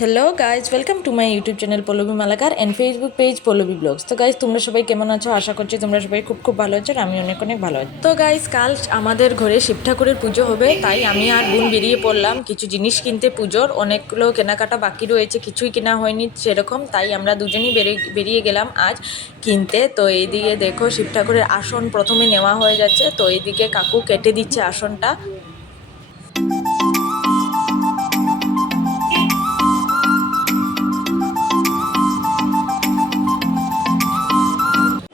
Hello guys, welcome to my YouTube channel Pallavi Malakar and Facebook page Pallavi blogs. তো guys, তোমরা সবাই কেমন আছো? আশা করছি তোমরা সবাই খুব ভালো আছো আর আমি অনেক ভালো আছি। তো গাইজ, কাল আমাদের ঘরে শিব ঠাকুরের পুজো হবে, তাই আমি আর বোন বেরিয়ে পড়লাম কিছু জিনিস কিনতে। পুজোর অনেকগুলো কেনাকাটা বাকি রয়েছে, কিছুই কেনা হয়নি সেরকম, তাই আমরা দুজনেই বেরিয়ে গেলাম আজ কিনতে। তো এইদিকে দেখো শিব ঠাকুরের আসন প্রথমে নেওয়া হয়ে যাচ্ছে, তো এইদিকে কাকু কেটে দিচ্ছে আসনটা।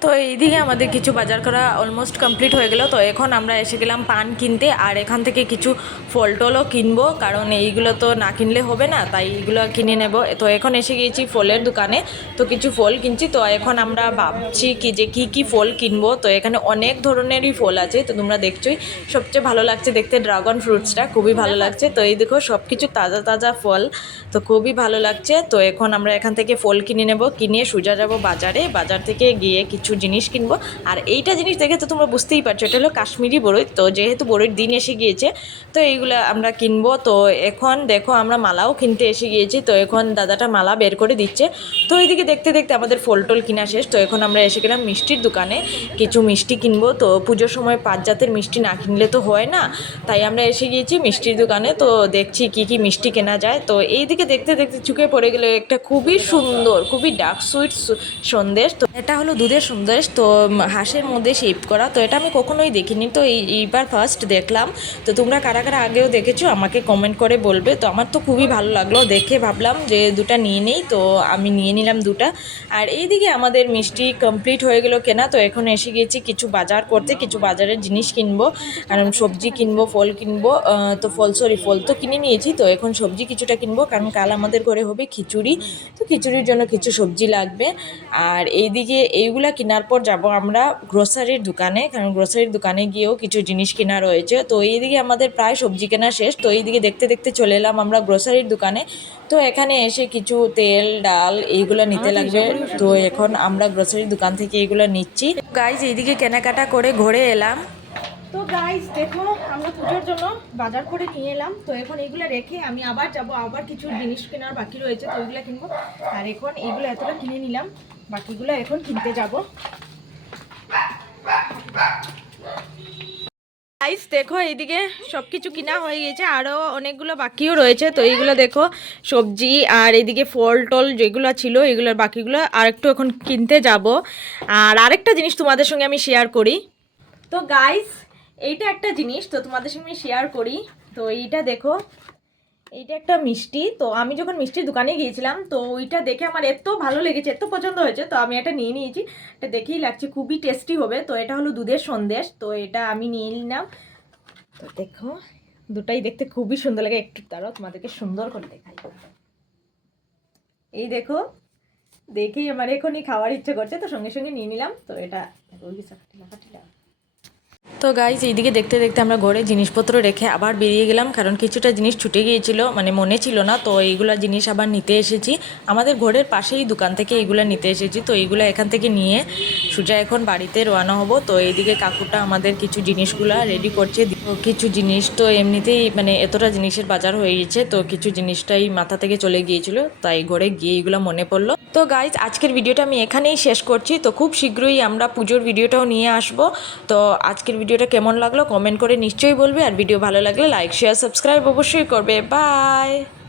তো এইদিকে আমাদের কিছু বাজার করা অলমোস্ট কমপ্লিট হয়ে গেল। তো এখন আমরা এসে গেলাম পান কিনতে, আর এখান থেকে কিছু ফল টলও কিনবো, কারণ এইগুলো তো না কিনলে হবে না, তাই এইগুলো কিনে নেব। তো এখন এসে গিয়েছি ফলের দোকানে, তো কিছু ফল কিনছি। তো এখন আমরা ভাবছি যে কী ফল কিনবো। তো এখানে অনেক ধরনেরই ফল আছে, তো তোমরা দেখছোই। সবচেয়ে ভালো লাগছে দেখতে ড্রাগন ফ্রুটসটা, খুবই ভালো লাগছে। তো এই দেখো সব কিছু তাজা তাজা ফল, তো খুবই ভালো লাগছে। তো এখন আমরা এখান থেকে ফল কিনে নেব, কিনে সোজা যাব বাজারে, বাজার থেকে গিয়ে কিছু জিনিস কিনবো। আর এইটা জিনিস দেখে তো তোমরা বুঝতেই পারছো, এটা হলো কাশ্মীরি বড়ই। তো যেহেতু বড়ির দিন এসে গিয়েছে, তো এইগুলো আমরা কিনবো। তো এখন দেখো আমরা মালাও কিনতে এসে গিয়েছি। তো এখন দাদাটা মালা বের করে দিচ্ছে। তো এইদিকে দেখতে দেখতে আমাদের ফল টল কিনা শেষ। তো এখন আমরা এসে গেলাম মিষ্টির দোকানে, কিছু মিষ্টি কিনবো। তো পুজোর সময় 5 জাতের মিষ্টি না কিনলে তো হয় না, তাই আমরা এসে গিয়েছি মিষ্টির দোকানে। তো দেখছি কি মিষ্টি কেনা যায়। তো এইদিকে দেখতে দেখতে চুকে পড়ে গেল একটা খুবই সুন্দর, খুবই ডার্ক সুইট সন্দেশ। তো এটা হলো দুধের সন্দেশ, তো হাঁসের মধ্যে শেপ করা। তো এটা আমি কখনোই দেখিনি, তো এইবার ফার্স্ট দেখলাম। তো তোমরা কারা কারা আগেও দেখেছো আমাকে কমেন্ট করে বলবে। তো আমার তো খুবই ভালো লাগলো দেখে, ভাবলাম যে দুটা নিয়ে নেই। তো আমি নিয়ে নিলাম দুটা। আর এইদিকে আমাদের মিষ্টি কমপ্লিট হয়ে গেল কেনা। তো এখন এসে গিয়েছি কিছু বাজার করতে, কিছু বাজারের জিনিস কিনবো, কারণ সবজি কিনবো, ফল কিনবো। তো ফল তো কিনে নিয়েছি। তো এখন সবজি কিছুটা কিনবো, কারণ কাল আমাদের ঘরে হবে খিচুড়ি। তো খিচুড়ির জন্য কিছু সবজি লাগবে। আর এইদিকে এইগুলা কেনার পর যাব আমরা গ্রোসারির দোকানে, কারণ গ্রোসারির দোকানে গিয়েও কিছু জিনিস কেনা রয়েছে। তো এইদিকে আমাদের প্রায় সবজি কেনা শেষ। তো এইদিকে দেখতে দেখতে চলে এলাম আমরা গ্রোসারির দোকানে। তো এখানে এসে কিছু তেল ডাল এইগুলো নিতে লাগবে। তো এখন আমরা গ্রোসারির দোকান থেকে এইগুলো নিচ্ছি। গাইজ, এইদিকে কেনাকাটা করে ঘরে এলাম। তো গাইস দেখো, আমরা পুজোর জন্য বাজার করে নিয়ে এলাম। তো এখন এইগুলো রেখে আমি আবার যাব, আবার কিছু জিনিস কেনার বাকি রয়েছে, তো ওইগুলো কিনবো। আর এখন এইগুলো এতটা কিনে নিলাম, বাকিগুলো এখন কিনতে যাব। গাইস দেখো, এইদিকে সব কিছু কিনা হয়ে গেছে, আরও অনেকগুলো বাকিও রয়েছে। তো এইগুলো দেখো সবজি, আর এইদিকে ফল টল যেগুলো ছিল এগুলোর বাকিগুলো আর একটু এখন কিনতে যাব। আর আরেকটা জিনিস তোমাদের সঙ্গে আমি শেয়ার করি। তো গাইস, এইটা একটা জিনিস তো তোমাদের সঙ্গে শেয়ার করি। তো এইটা দেখো, এইটা একটা মিষ্টি। তো আমি যখন মিষ্টির দোকানে গিয়েছিলাম, তো ওইটা দেখে আমার এত ভালো লেগেছে, এত পছন্দ হয়েছে, তো আমি এটা নিয়ে নিয়েছি। এটা দেখেই লাগছে খুবই টেস্টি হবে। তো এটা হলো দুধের সন্দেশ, তো এটা আমি নিয়ে নিলাম। তো দেখো, দুটাই দেখতে খুবই সুন্দর লাগে। একটু তারাও তোমাদেরকে সুন্দর করে দেখাই। এই দেখো, দেখেই আমার এখনই খাওয়ার ইচ্ছে করছে, তো সঙ্গে সঙ্গে নিয়ে নিলাম। তো এটা তো গাইজ, এইদিকে দেখতে দেখতে আমরা ঘরে জিনিসপত্র রেখে আবার বেরিয়ে গেলাম, কারণ কিছুটা জিনিস ছুটে গিয়েছিল, মানে মনে ছিল না। তো এইগুলা জিনিস আবার নিতে এসেছি, আমাদের ঘরের পাশেই দোকান থেকে এইগুলা নিতে এসেছি। তো এইগুলো এখান থেকে নিয়ে সোজা এখন বাড়িতে রওনা হব। তো এইদিকে কাকুটা আমাদের কিছু জিনিসগুলা রেডি করছে। কিছু জিনিস তো এমনিতেই মানে এতটা জিনিসের বাজার হয়ে গেছে, তো কিছু জিনিসটাই মাথা থেকে চলে গিয়েছিল, তাই ঘরে গিয়ে এইগুলো মনে পড়লো। তো গাইজ, আজকের ভিডিওটা আমি এখানেই শেষ করছি। তো খুব শীঘ্রই আমরা পুজোর ভিডিওটাও নিয়ে আসবো। তো আজকের ভিডিওটা কেমন লাগলো কমেন্ট করে নিশ্চয়ই বলবে, আর ভিডিও ভালো লাগলে লাইক শেয়ার সাবস্ক্রাইব অবশ্যই করবে। বাই।